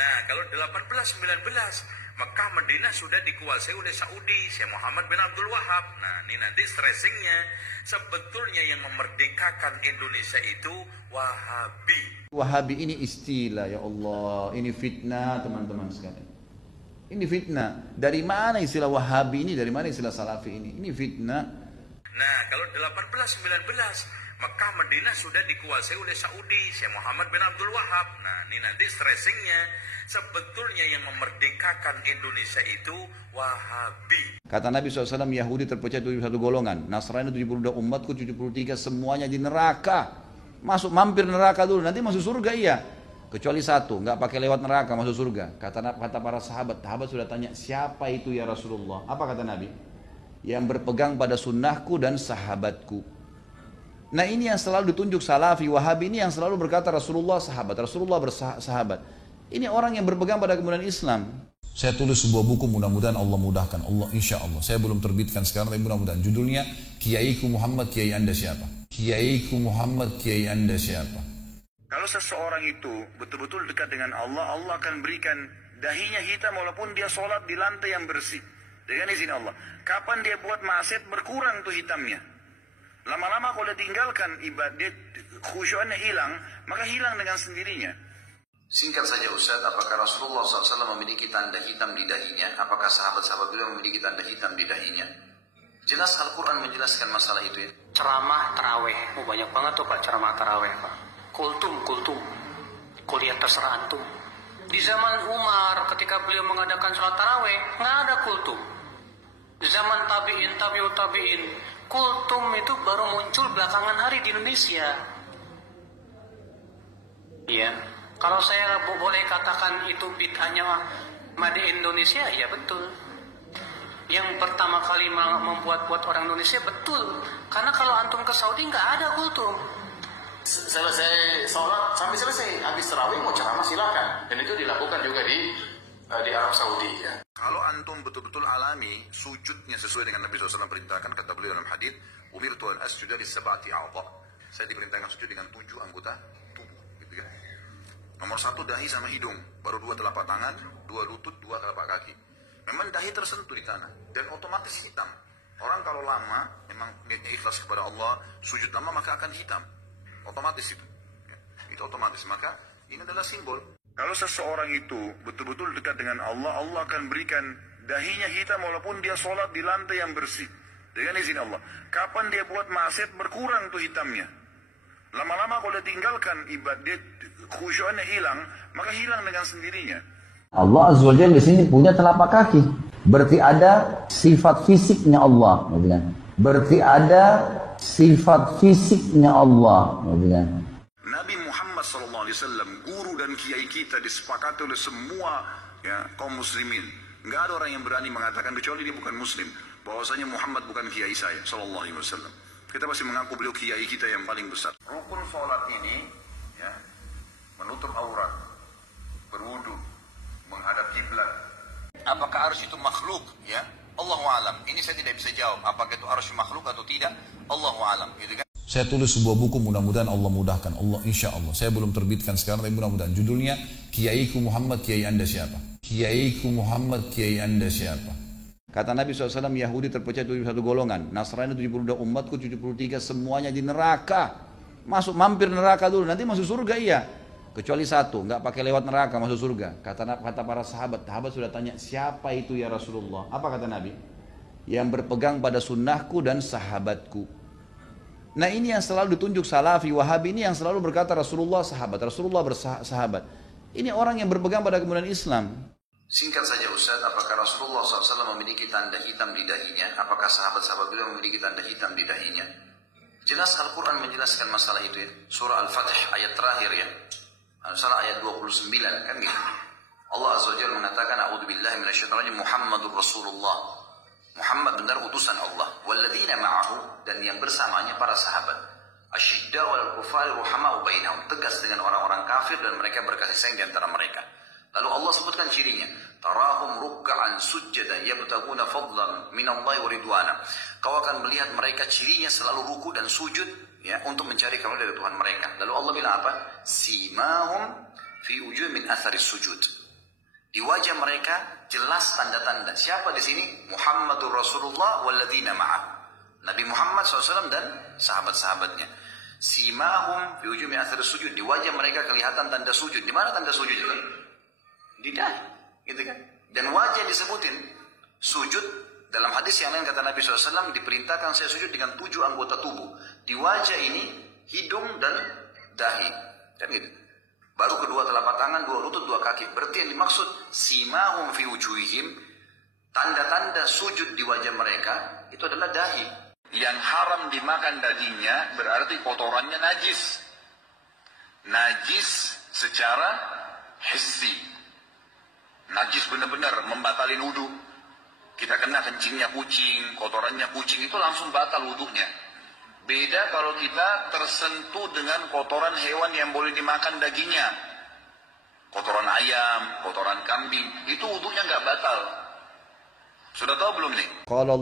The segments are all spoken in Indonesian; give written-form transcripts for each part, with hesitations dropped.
Nah, kalau 18-19, Mekah Madinah sudah dikuasai oleh Saudi, Syekh Muhammad bin Abdul Wahab. Nah, ini nanti stressingnya. Sebetulnya yang memerdekakan Indonesia itu Wahabi. Wahabi ini istilah, ya Allah. Ini fitnah teman-teman sekalian. Ini fitnah. Dari mana istilah Wahabi ini? Dari mana istilah Salafi ini? Ini fitnah. Nah, kalau 18-19, Mekah Madinah sudah dikuasai oleh Saudi, Syekh Muhammad bin Abdul Wahab. Nah, ini nanti stressingnya. Sebetulnya yang memerdekakan Indonesia itu Wahabi. Kata Nabi SAW, Yahudi terpecah 71 golongan, Nasrani 72, umatku 73, semuanya di neraka. Mampir neraka dulu, nanti masuk surga iya. Kecuali satu, nggak pakai lewat neraka masuk surga. Kata para sahabat sudah tanya, siapa itu ya Rasulullah? Apa kata Nabi? Yang berpegang pada sunnahku dan sahabatku. Nah, ini yang selalu ditunjuk Salafi, Wahabi ini yang selalu berkata Rasulullah bersahabat. Ini orang yang berpegang pada kemudian Islam. Saya tulis sebuah buku, mudah-mudahan Allah mudahkan. Allah, insya Allah. Saya belum terbitkan sekarang, tapi mudah-mudahan. Judulnya, Kiaiku Muhammad, Kiai Anda siapa? Kiaiku Muhammad, Kiai Anda siapa? Kalau seseorang itu betul-betul dekat dengan Allah, Allah akan berikan dahinya hitam walaupun dia sholat di lantai yang bersih. Dengan izin Allah. Kapan dia buat maksiat, berkurang tuh hitamnya. Lama-lama kalau dia tinggalkan ibadah, khusyuknya hilang, maka hilang dengan sendirinya. Singkat saja Ustaz, apakah Rasulullah SAW memiliki tanda hitam di dahinya? Apakah sahabat-sahabat beliau memiliki tanda hitam di dahinya? Jelas Al-Quran menjelaskan masalah itu ya. Ceramah taraweh, banyak banget tuh Pak ceramah taraweh Pak. Kultum, kuliah terserah antum. Di zaman Umar ketika beliau mengadakan sholat taraweh, nggak ada kultum. Di zaman tabi'in, tabi'ut tabi'in, kultum itu baru muncul belakangan hari di Indonesia. Iya. Kalau saya boleh katakan itu bid'ahnya Made Indonesia, ya betul. Yang pertama kali membuat orang Indonesia, betul. Karena kalau antum ke Saudi nggak ada kultum. Selesai sholat sampai selesai, habis tarawih mau ceramah silakan. Dan itu dilakukan juga di Arab Saudi. Ya. Kalau antum betul-betul alami sujudnya sesuai dengan Nabi SAW perintahkan, kata beliau dalam hadis, umirtu an asjuda li sab'ati a'dha. Saya diperintahkan sujud dengan 7 anggota tubuh, gitu kan. Nomor 1 dahi sama hidung, baru 2 telapak tangan, 2 lutut, 2 telapak kaki. Memang dahi tersentuh di tanah dan otomatis hitam. Orang kalau lama memang niatnya ikhlas kepada Allah, sujud lama maka akan hitam. Otomatis itu. Ya, itu otomatis, maka ini adalah simbol. Kalau seseorang itu betul-betul dekat dengan Allah, Allah akan berikan dahinya hitam walaupun dia sholat di lantai yang bersih. Dengan izin Allah. Kapan dia buat maksiat, berkurang tuh hitamnya. Lama-lama kalau dia tinggalkan ibadah, khusyuknya hilang, maka hilang dengan sendirinya. Allah Azza wa Jalla di sini punya telapak kaki. Berarti ada sifat fisiknya Allah, gitu kan? Berarti ada sifat fisiknya Allah, gitu kan? Nabi Muhammad SAW, guru dan kiai kita, disepakati oleh semua ya, kaum muslimin. Nggak ada orang yang berani mengatakan, kecuali dia bukan muslim, bahwasanya Muhammad bukan kiai saya, SAW. Kita pasti mengaku beliau kiai kita yang paling besar. Rukun sholat ini, ya, menutup aurat, berwudu, menghadap kiblat. Apakah arsy itu makhluk? Ya, Allahu a'lam. Ini saya tidak bisa jawab. Apakah itu arsy makhluk atau tidak? Allahu a'lam. Gitu kan? Saya tulis sebuah buku, mudah-mudahan Allah mudahkan. Allah, insya Allah. Saya belum terbitkan sekarang, tapi mudah-mudahan. Judulnya, Kiaiku Muhammad, Kiai Anda siapa? Kiaiku Muhammad, Kiai Anda siapa? Kata Nabi SAW, Yahudi terpecah 71 golongan, Nasrani 72, umatku 73, semuanya di neraka. Mampir neraka dulu, nanti masuk surga iya. Kecuali satu, nggak pakai lewat neraka masuk surga. Kata para sahabat sudah tanya, siapa itu ya Rasulullah? Apa kata Nabi? Yang berpegang pada sunnahku dan sahabatku. Nah, ini yang selalu ditunjuk Salafi, Wahabi ini yang selalu berkata Rasulullah bersahabat. Ini orang yang berpegang pada kemudian Islam. Singkat saja Ustaz, apakah Rasulullah SAW memiliki tanda hitam di dahinya? Apakah sahabat-sahabat beliau memiliki tanda hitam di dahinya? Jelas Al-Quran menjelaskan masalah itu ya. Surah Al-Fatih ayat terakhir ya. Surah ayat 29 kan gitu. Allah Azza wa Jalla mengatakan, A'udzubillahi minasyaitonir rajim, Muhammadur Rasulullah. Muhammad benar utusan Allah. Walladzina ma'ahu, dan yang bersamanya para sahabat. Asyidda wal kufari ruhama'u bainahum. Tegas dengan orang-orang kafir dan mereka berkasih sayang di antara mereka. Lalu Allah sebutkan cirinya, tarahum ruk'an sujjadan yabtaguna fadlan minallahi wa ridwana. Kau akan melihat mereka cirinya selalu ruku dan sujud ya untuk mencari karunia dari Tuhan mereka. Lalu Allah bilang apa? Simahum fi wujuh min atharis sujud. Di wajah mereka jelas tanda-tanda. Siapa di sini? Muhammadur Rasulullah walladzina ma'ah. Nabi Muhammad SAW dan sahabat-sahabatnya. Simahum fi ujumi athar sujud. Di wajah mereka kelihatan tanda sujud. Di mana tanda sujud itu? Di dahi, gitu kan? Dan wajah disebutin sujud. Dalam hadis yang lain kata Nabi SAW, diperintahkan saya sujud dengan 7 anggota tubuh. Di wajah ini hidung dan dahi, kan gitu. Baru kedua telapak tangan, 2 lutut, 2 kaki. Berarti yang dimaksud simahum fi wujuhihim, tanda-tanda sujud di wajah mereka itu adalah dahi. Yang haram dimakan dagingnya berarti kotorannya najis. Najis secara hissi. Najis benar-benar membatalin wudu. Kita kena kencingnya kucing, kotorannya kucing, itu langsung batal wudunya. Beda kalau kita tersentuh dengan kotoran hewan yang boleh dimakan dagingnya. Kotoran ayam, kotoran kambing, itu wudunya nggak batal. Sudah tahu belum nih? Kalau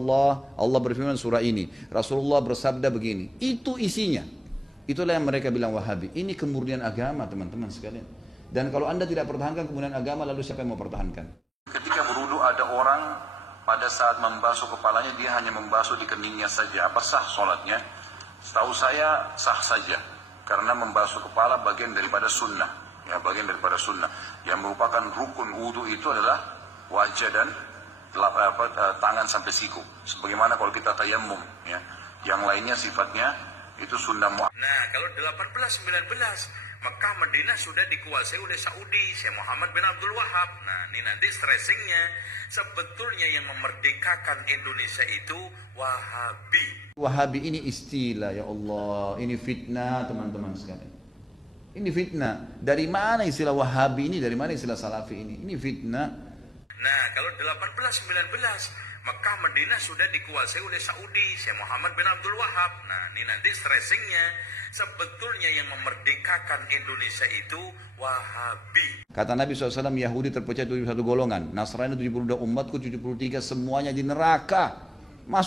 Allah berfirman surah ini, Rasulullah bersabda begini, itu isinya. Itulah yang mereka bilang Wahabi. Ini kemurnian agama, teman-teman sekalian. Dan kalau Anda tidak pertahankan kemurnian agama, lalu siapa yang mau pertahankan? Ketika berwudu ada orang pada saat membasuh kepalanya dia hanya membasuh di keningnya saja. Apa sah sholatnya? Setahu saya sah saja, karena membasuh kepala bagian daripada sunnah, ya, bagian daripada sunnah. Yang merupakan rukun wudu itu adalah wajah dan tangan sampai siku. Sebagaimana kalau kita tayammum, ya, yang lainnya sifatnya itu sunnah muakkad. Nah, kalau 18-19 Mekah Madinah sudah dikuasai oleh Saudi, Syekh Muhammad bin Abdul Wahab. Nah, ini nanti stressingnya. Sebetulnya yang memerdekakan Indonesia itu Wahabi. Wahabi ini istilah, ya Allah. Ini fitnah, teman-teman sekalian. Ini fitnah. Dari mana istilah Wahabi ini? Dari mana istilah Salafi ini? Ini fitnah. Nah, kalau 18-19 Mekah Madinah sudah dikuasai oleh Saudi, Syekh Muhammad bin Abdul Wahab. Nah, ini nanti stressingnya. Sebetulnya yang memerdekakan Indonesia itu Wahabi. Kata Nabi SAW, Yahudi terpecah 71 golongan, Nasrani 72, umatku 73, semuanya di neraka.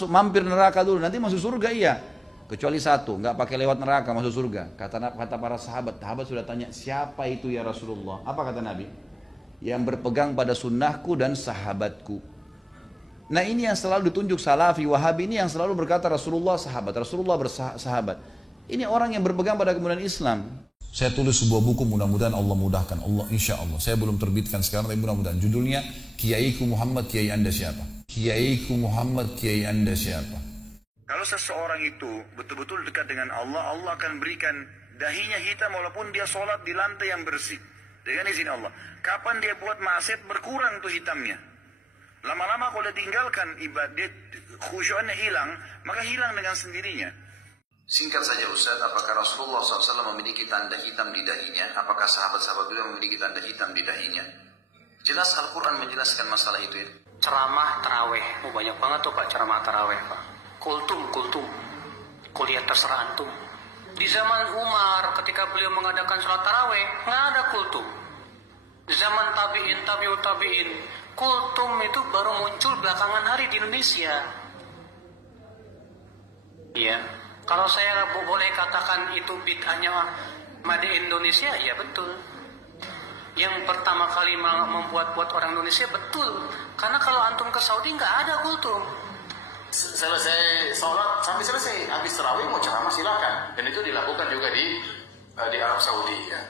Mampir neraka dulu, nanti masuk surga iya. Kecuali satu, nggak pakai lewat neraka masuk surga. Kata para sahabat sudah tanya, siapa itu ya Rasulullah? Apa kata Nabi? Yang berpegang pada sunnahku dan sahabatku. Nah, ini yang selalu ditunjuk Salafi, Wahabi ini yang selalu berkata Rasulullah sahabat, Rasulullah bersahabat. Ini orang yang berpegang pada kemudian Islam. Saya tulis sebuah buku, mudah-mudahan Allah mudahkan. Allah, insya Allah. Saya belum terbitkan sekarang, tapi mudah-mudahan. Judulnya, Kiaiku Muhammad, Kiai Anda siapa? Kiaiku Muhammad, Kiai Anda siapa? Kalau seseorang itu betul-betul dekat dengan Allah, Allah akan berikan dahinya hitam walaupun dia sholat di lantai yang bersih. Dengan izin Allah. Kapan dia buat maksiat berkurang tuh hitamnya. Lama-lama kalau dia tinggalkan ibadah, khusyuknya hilang, maka hilang dengan sendirinya. Singkat saja Ustaz, apakah Rasulullah SAW memiliki tanda hitam di dahinya? Apakah sahabat-sahabat beliau memiliki tanda hitam di dahinya? Jelas Al-Quran menjelaskan masalah itu ya. Ceramah taraweh, banyak banget tuh Pak ceramah taraweh Pak. Kultum, kuliah terserah antum. Di zaman Umar ketika beliau mengadakan sholat taraweh, nggak ada kultum. Di zaman tabi'in, tabi'ut tabi'in, kultum itu baru muncul belakangan hari di Indonesia. Iya. Kalau saya boleh katakan itu bid'ahnya Made Indonesia, ya betul. Yang pertama kali membuat orang Indonesia, betul. Karena kalau antum ke Saudi nggak ada kultum. Selesai sholat sampai selesai, habis tarawih mau ceramah silakan. Dan itu dilakukan juga di Arab Saudi ya.